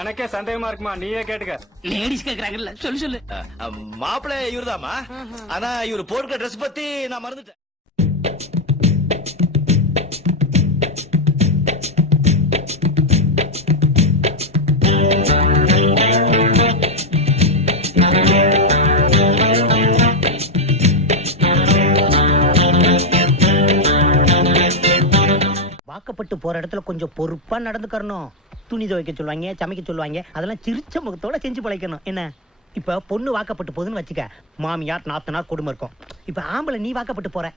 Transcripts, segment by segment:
எனக்கே சந்தேகமா இருக்குமா, நீயே கேட்டுக்க. லேடிஸ் கேக்குறாங்கல்ல, சொல்லு சொல்லு. மாப்பிள்ளை இவருதாமா, ஆனா இவரு போடுற ட்ரெஸ் பத்தி நான் மறந்துட்டேன். வாக்கப்பட்டு போற இடத்துல கொஞ்சம் பொறுப்பா நடந்துக்கறணும். துணி துவைக்க சொல்லுவாங்க, சமைக்க சொல்லுவாங்க, அதெல்லாம் சிரிச்ச முகத்தோட செஞ்சு பழைக்கணும். என்ன இப்ப பொண்ணு வாக்கப்பட்டு போகுதுன்னு வச்சுக்க, மாமியார் நாத்தனார் கொடுமை இருக்கும். இப்ப ஆம்பளை நீ வாக்கப்பட்டு போற,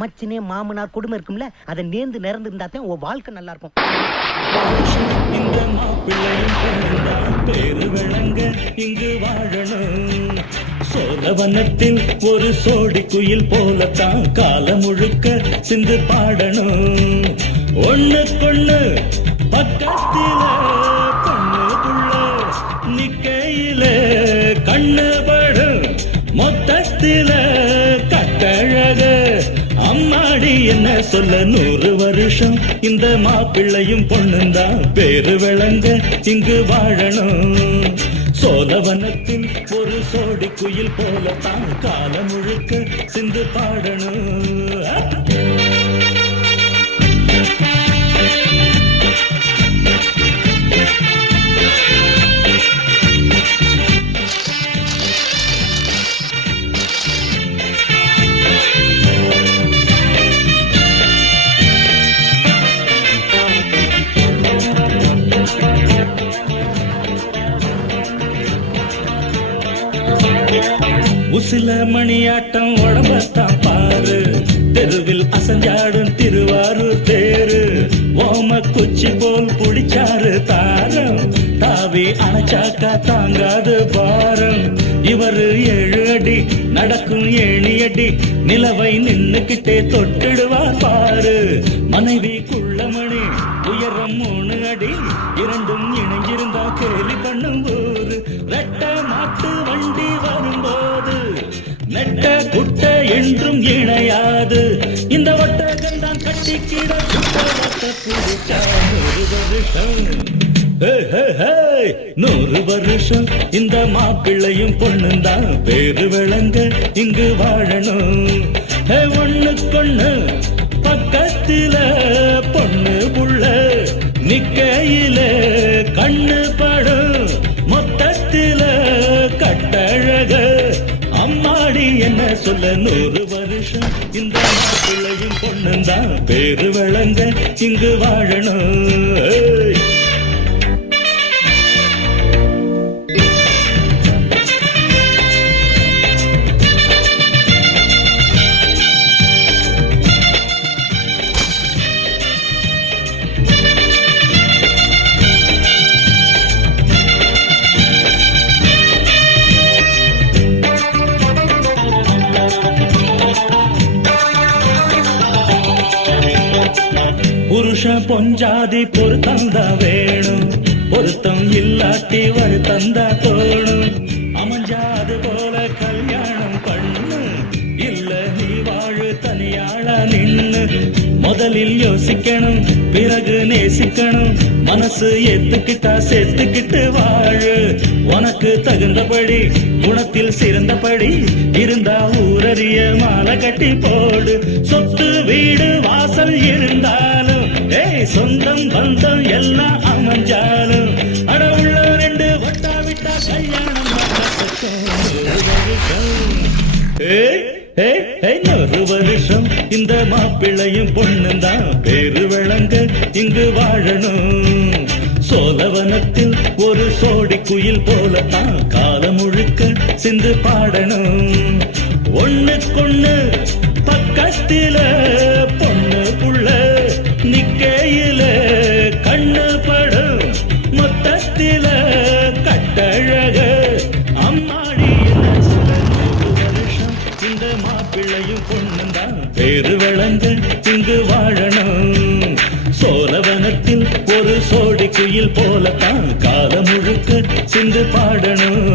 மச்சினே மாமனார் கொடுமை இருக்கும்ல, அதை நேர்ந்து நிறந்து இருந்தா தான் உன் வாழ்க்கை நல்லா இருக்கும். இந்த மாப்பிள்ளையும் பொண்ணுதான் பேரு விளங்க இங்கு வாழணும். சோழவனத்தில் ஒரு சோடி குயில் போலத்தான் காலம் முழுக்க சிந்து பாடணும். ஒண்ணுக்கொண்ணு பக்கத்தில பொண்ணுக்குள்ள நிக்கையில கண்ணு படும், மொத்தத்தில கட்டழக அம்மாடி என்ன சொல்ல 100 வருஷம் இந்த மாப்பிள்ளையும் பொண்ணுந்தான் பேரு விளங்க இங்கு வாழணும். சோழவனத்தில் ஒரு சோடி குயில் போலத்தான் காலம் முழுக்க சிந்து பாடணும். உசில மணியாட்டம் உடம்பத்தான் பாரு, தெருவில் அசஞ்சாடும் திருவாரூர் தேரு. ஓம குச்சி போல் புடிச்சாரு தாரம், தாவி அணைச்சாக்கா தாங்காது பாரம். இவரு 7 அடி நடக்கும் 7 அடி, நிலவை நின்னுக்கிட்டே தொட்டிடுவார் பாரு. மனைவி குள்ளமணி உயரம் 3 அடி, இரண்டும் இணைஞ்சிருந்தா கேலி பண்ணும் ஊரு. ரெட்ட மாட்டு வண்டி வரும்போது நெட்ட குட்ட என்றும் இணையாது. இந்த ஒட்டகந்தான் கட்டிக்கிட புடிச்சா 100 வருஷம் இந்த மாப்பிள்ளையும் பொண்ணுந்தான் பேரு விளங்க இங்கு வாழணும். ஒண்ணுக்கொண்ணு பக்கத்தில பொண்ணு புள்ள நிக்கையில கண்ணு படும், மொத்தத்தில கட்டழக அம்மாடி என்ன சொல்ல 100 வருஷம் இந்த மாப்பிள்ளையும் பொண்ணுந்தான் பேரு விளங்க இங்கு வாழணும். புருஷன் பொஞ்சாதி பொருத்தந்தா வேணும், பொருத்தம் இல்லாட்டி வருத்தந்தா தோணும். அமைஞ்சாது போல கல்யாணம் பண்ணு, இல்ல நீ வாழு தனியாளா நின்னு. முதலில் யோசிக்கணும், பிறகு நேசிக்கணும், மனசு ஏத்துக்கிட்டா சேர்த்துக்கிட்டு வாழு. உனக்கு தகுந்தபடி குணத்தில் சிறந்தபடி இருந்தா ஊரறிய மாலை கட்டி போடு. சொத்து வீடு வாசல் இருந்தாலும் சொந்தம் பந்தம் எல்லாம் அமைஞ்சாலும் அடவுள்ள 2 வட்டா விட்டா கல்யாணம் 100 வருஷம் இந்த மாப்பிள்ளையும் பொண்ணுந்தான் பேரு விளங்க இங்கு வாழணும். சோழவனத்தில் ஒரு சோடி குயில் போலத்தான் காலம் முழுக்க சிந்து பாடணும். ஒண்ணுக்கொண்ணு பக்கத்தில பொண்ணு புள்ள நிக்கையில கண்ணு படும், மொத்தத்தில கட்டழக அம்மாடி என்ன சொல்ல 100 வருஷம் இந்த மாப்பிள்ளையும் பொண்ணுந்தான் பேரு விளங்க இங்கு வாழணும். சோழவனத்தில் ஒரு சோடி குயில் போலத்தான் காலம் முழுக்க சிந்து பாடணும்.